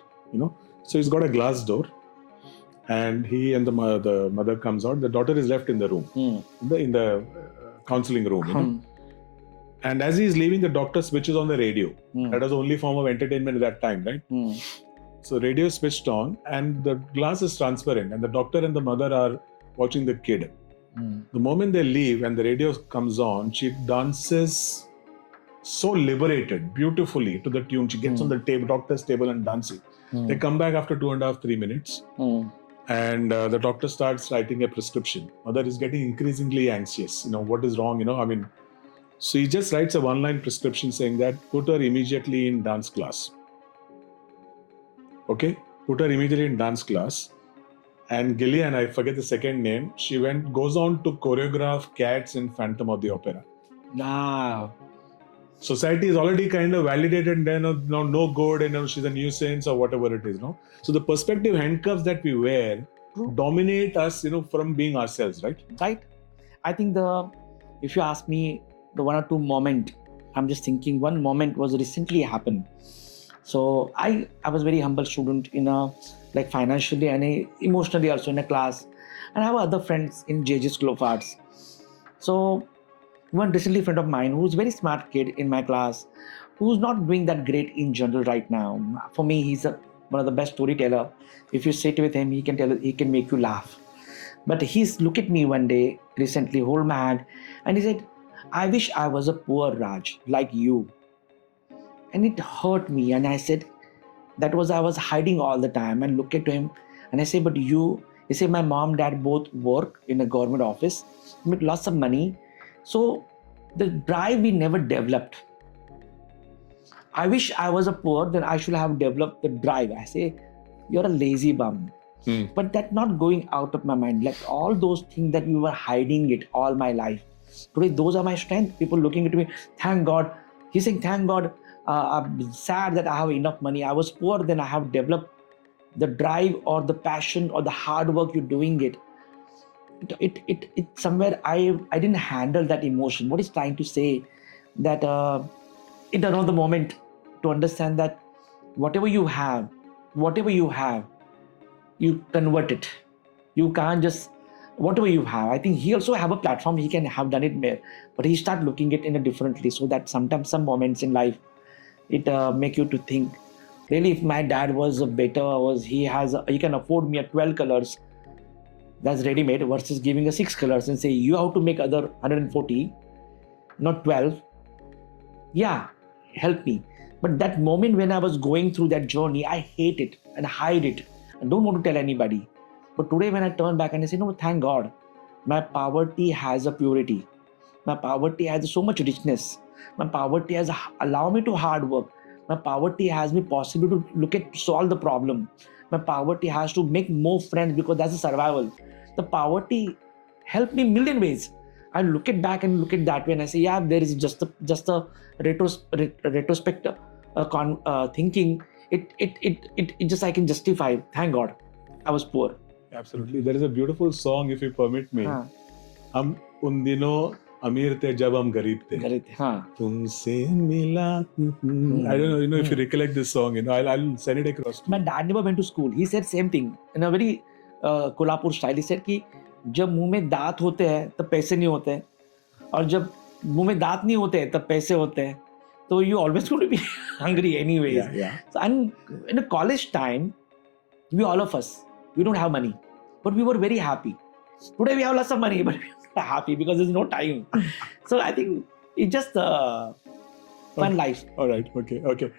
So he's got a glass door, and he and the mother comes out. The daughter is left in the room, in the counseling room. And as he's leaving, the doctor switches on the radio. That was the only form of entertainment at that time, right? So radio switched on, and the glass is transparent, and the doctor and the mother are watching the kid. The moment they leave and the radio comes on, she dances so liberated, beautifully to the tune. She gets on the doctor's table and dances. They come back after 2.5, 3 minutes, and the doctor starts writing a prescription. Mother is getting increasingly anxious. What is wrong? So he just writes a one-line prescription saying that put her immediately in dance class. Okay, put her immediately in dance class. And Gillian, I forget the second name, she goes on to choreograph Cats in Phantom of the Opera. Wow. Society is already kind of validated, then no good, and she's a nuisance or whatever it is. So the perspective handcuffs that we wear dominate us, from being ourselves, right? Right. I think if you ask me the one or two moment, I'm just thinking one moment was recently happened. So I was very humble student in like financially and emotionally also in a class, and I have other friends in JJ School of Arts. So one recently friend of mine who's a very smart kid in my class, who's not doing that great in general right now. For me, he's one of the best storyteller. If you sit with him, he can make you laugh. But he's looked at me one day recently, hold my hand, and he said, "I wish I was a poor Raj like you." And it hurt me, and I said, I was hiding all the time, and look at him, and I say, "But you," he said, "My mom, dad both work in a government office, make lots of money. So the drive we never developed. I wish I was a poor, then I should have developed the drive." I say, "You're a lazy bum." But that not going out of my mind. Like all those things that we were hiding it all my life. Today, those are my strength. People looking at me, thank God. He's saying, thank God. I'm sad that I have enough money. I was poor, then I have developed the drive or the passion or the hard work you're doing it. It somewhere I didn't handle that emotion. What is trying to say that it another moment to understand that whatever you have, you convert it. You can't just whatever you have. I think he also have a platform. He can have done it more, but he start looking it in a differently. So that sometimes some moments in life, it make you to think. Really, if my dad was better, he can afford me a 12 colors that's ready made versus giving a 6 colors and say you have to make other 140, not 12. Yeah, help me. But that moment when I was going through that journey, I hate it and hide it. I don't want to tell anybody. But today when I turn back and I say, no, thank God, my poverty has a purity. My poverty has so much richness. My poverty has allowed me to hard work. My poverty has me possible to look at solve the problem. My poverty has to make more friends because that's a survival. The poverty helped me million ways. I look it back and look at that way and I say, yeah, there is just a retrospect thinking. It just I can justify. Thank God, I was poor. Absolutely. There is a beautiful song, if you permit me. हम उन दिनों अमीर थे जब हम गरीब थे. तुमसे मिला. I don't know if you recollect this song. I'll send it across. My dad never went to school. He said same thing in a very Kolhapur style. He said कि जब मुंह में दांत होते हैं तब पैसे नहीं होते हैं, और जब मुंह में दांत नहीं होते हैं तब पैसे होते हैं. So you always going to be hungry anyways. Yeah. So and in a college time, all of us, we don't have money, but we were very happy. Today we have lots of money, but we're not happy because there's no time. So I think it's just fun life. All right. Okay.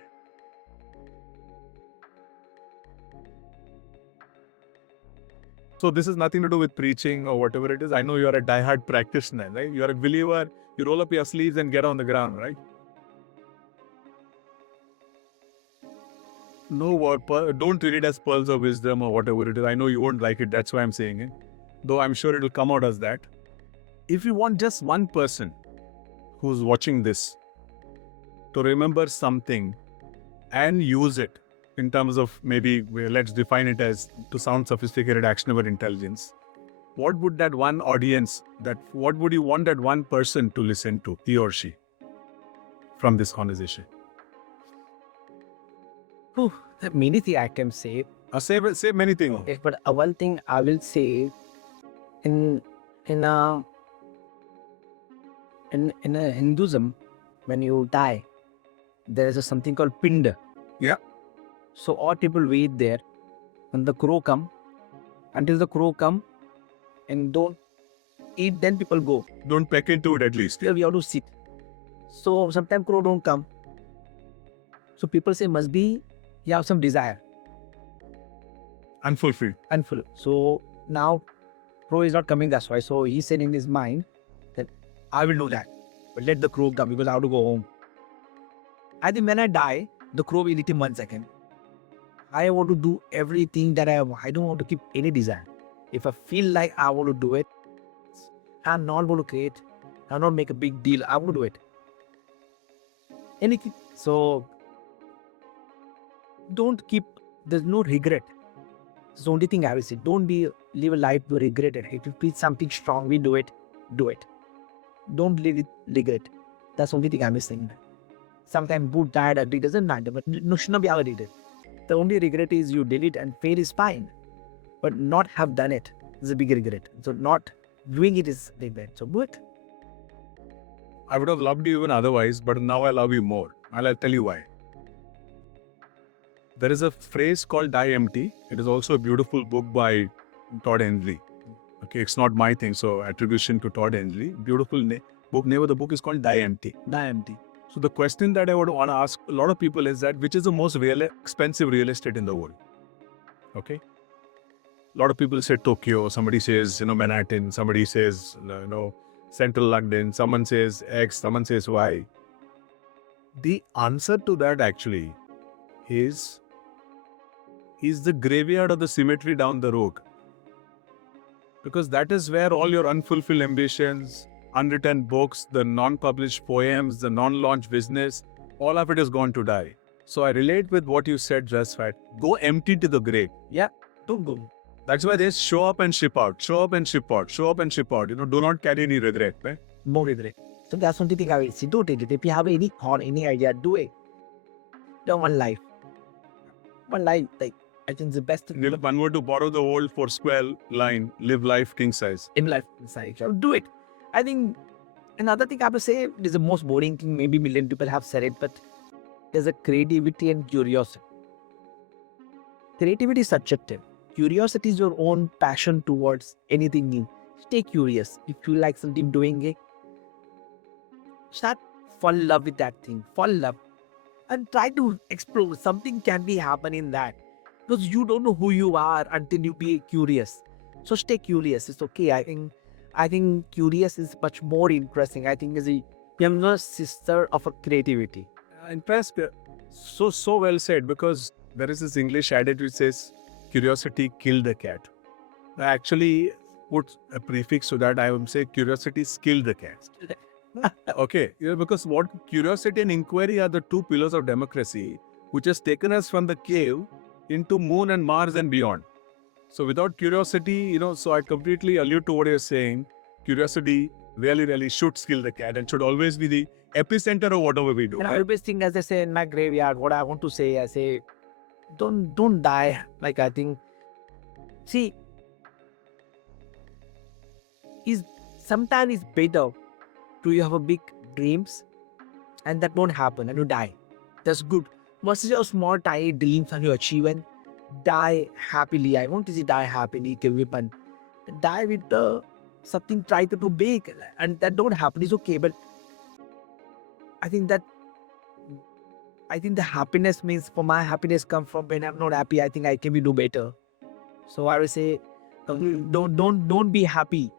So this is nothing to do with preaching or whatever it is. I know you are a diehard practitioner, right? You are a believer. You roll up your sleeves and get on the ground, right? No word, don't read it as pearls of wisdom or whatever it is. I know you won't like it. That's why I'm saying it. Though I'm sure it will come out as that. If you want just one person who's watching this to remember something and use it in terms of maybe, let's define it as to sound sophisticated, actionable intelligence, what would that one audience, what would you want that one person to listen to, he or she? from this conversation? Oh, there are many things I can say. Say many things. Yes, but one thing I will say in in a in a Hinduism, when you die, there is something called pinda. Yeah. So all people wait there when the crow come, until the crow come and don't eat, then people go. Don't peck into it at least. Here we have to sit. So sometimes crow don't come. So people say must be you have some desire. Unfulfilled. Unfulfilled. So now crow is not coming, that's why. So he said in his mind that I will do that. But let the crow come because I have to go home. I think when I die, the crow will eat in 1 second. I want to do everything that I want. I don't want to keep any desire. If I feel like I want to do it, I'm not going to create, I'm not make a big deal. I want to do it. Anything. So don't keep, there's no regret. It's the only thing I will say. Don't live a life to regret it. If you feel something strongly, do it. Do it. Don't live with regret. That's the only thing I'm saying. Sometimes good, tired, ugly doesn't matter, but no should not be our regret. The only regret is you did it and fail is fine. But not have done it is a big regret. So not doing it is regret. So do it. I would have loved you even otherwise, but now I love you more. I'll tell you why. There is a phrase called Die Empty. It is also a beautiful book by Todd Henry. Okay, it's not my thing, so attribution to Todd Henry. Beautiful book. Name of the book is called Die Empty. Die empty. So the question that I would want to ask a lot of people is that which is the most expensive real estate in the world? Okay. A lot of people say Tokyo, somebody says, Manhattan, somebody says, Central London, someone says X, someone says Y. The answer to that actually is the graveyard of the cemetery down the road. Because that is where all your unfulfilled ambitions, unwritten books, the non-published poems, the non-launched business, all of it is gone to die. So I relate with what you said just right. Go empty to the grave. Yeah, don't go. That's why they show up and ship out, show up and ship out, show up and ship out. Do not carry any regret. Right? No regret. So that's one thing I will say. Don't regret. If you have any thought, any idea, do it. Do one life. One life, like, I think the best thing. If one were to borrow the old Foursquare line, live life king size. In life, inside. Do it. I think another thing I will say is the most boring thing. Maybe million people have said it, but there's a creativity and curiosity. Creativity is subjective. Curiosity is your own passion towards anything new. Stay curious. If you like something doing it, start fall in love with that thing. Fall in love. And try to explore. Something can be happening in that. Because you don't know who you are until you be curious. So stay curious. It's okay. I think curious is much more interesting. I think is a younger sister of a creativity. In fact, so well said, because there is this English adage which says, curiosity killed the cat. I actually put a prefix to that. I would say curiosity killed the cat. Okay, because what curiosity and inquiry are the two pillars of democracy, which has taken us from the cave into moon and Mars and beyond. So without curiosity, so I completely allude to what you're saying. Curiosity really should kill the cat and should always be the epicenter of whatever we do. And I always think, as I say in my graveyard, what I want to say, I say, don't die. Like, I think, see, sometimes it's better to you have a big dreams and that won't happen and you die. That's good. Versus your small tiny dreams and you achieve and die happily. I want to see die happily, but die with something try to do big and that don't happen is okay. But I think the happiness means, for my happiness come from when I'm not happy, I think I can do better. So I will say, don't be happy.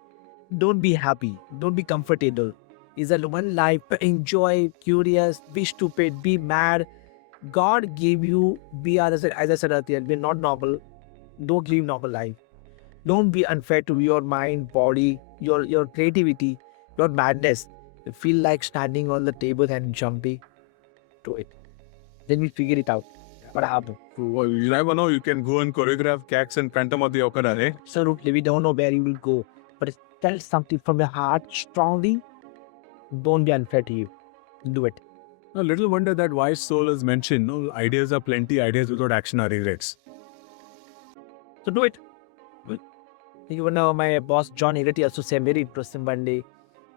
Don't be happy. Don't be comfortable. Is a one life. Enjoy, curious, be stupid, be mad. God gave you, as I said earlier, be not normal. Don't live normal life. Don't be unfair to your mind, body, your creativity, your madness. Feel like standing on the table and jumping to it. Then we figure it out. What happened? Well, you never know. You can go and choreograph Cats and Phantom of the Opera, eh? Absolutely. We don't know where you will go. But tell something from your heart strongly. Don't be unfair to you. Do it. A little wonder that wise soul is mentioned. No, ideas are plenty. Ideas without action are regrets. So do it. Even my boss John Irati also said very interesting one day.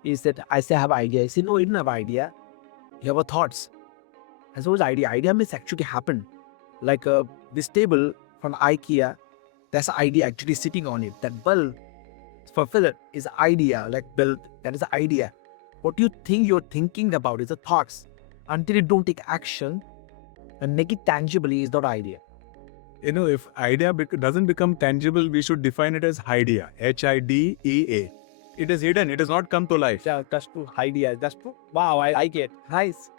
He said, I say I have idea. He said, no, you don't have idea. You have thoughts. And so his idea. Idea means actually happen. Like this table from IKEA, there's an idea actually sitting on it. That bulb for Philip is an idea, like built. That is an idea. What you think you're thinking about is the thoughts. Until you don't take action and make it tangibly is not idea. You know, if idea doesn't become tangible, we should define it as idea. HIDEA. It is hidden. It has not come to life. Yeah, that's true. Idea. That's true. Wow, I like it. Nice.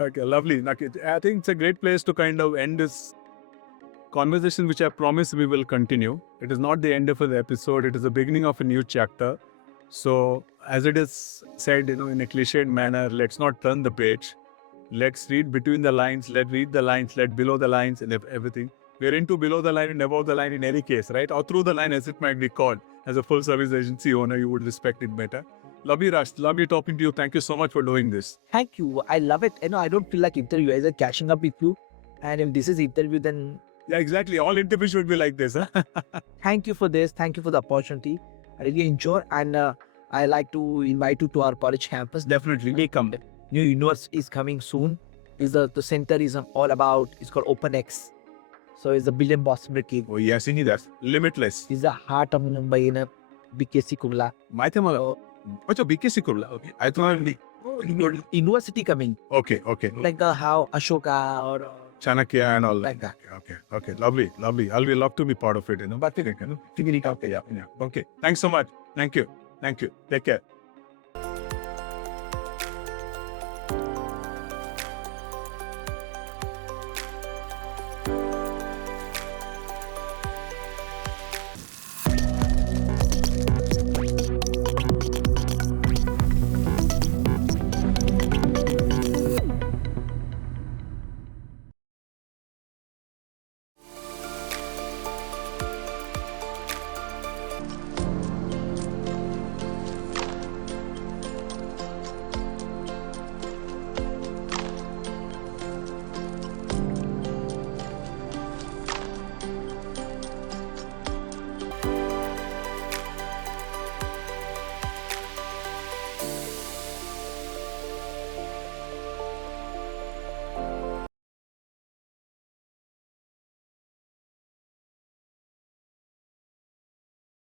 Okay, lovely. I think it's a great place to kind of end this conversation, which I promise we will continue. It is not the end of the episode. It is the beginning of a new chapter. So, as it is said, in a cliched manner, let's not turn the page. Let's read between the lines. Let's read the lines. Let below the lines and everything. We're into below the line and above the line in any case, right? Or through the line, as it might be called. As a full service agency owner, you would respect it better. Lovely, Raj. Lovely talking to you. Thank you so much for doing this. Thank you. I love it. I don't feel like interview. I just catching up with you. And if this is interview, then... Yeah, exactly. All interviews should be like this. Huh? Thank you for this. Thank you for the opportunity. I really enjoy. And I like to invite you to our college campus. Definitely. Come. New university is coming soon. The center is all about, it's called OpenX. So it's a billion possibility. Oh, yes, you need that. Limitless. It's the heart of Mumbai in a BKC Kurla. What's a BKC Kurla? Okay. I thought University coming. Okay. Like how Ashoka or Chanakya and all like that. Okay. Lovely. I'll be love to be part of it. But figure it out. Yeah. Okay. Thanks so much. Thank you. Take care.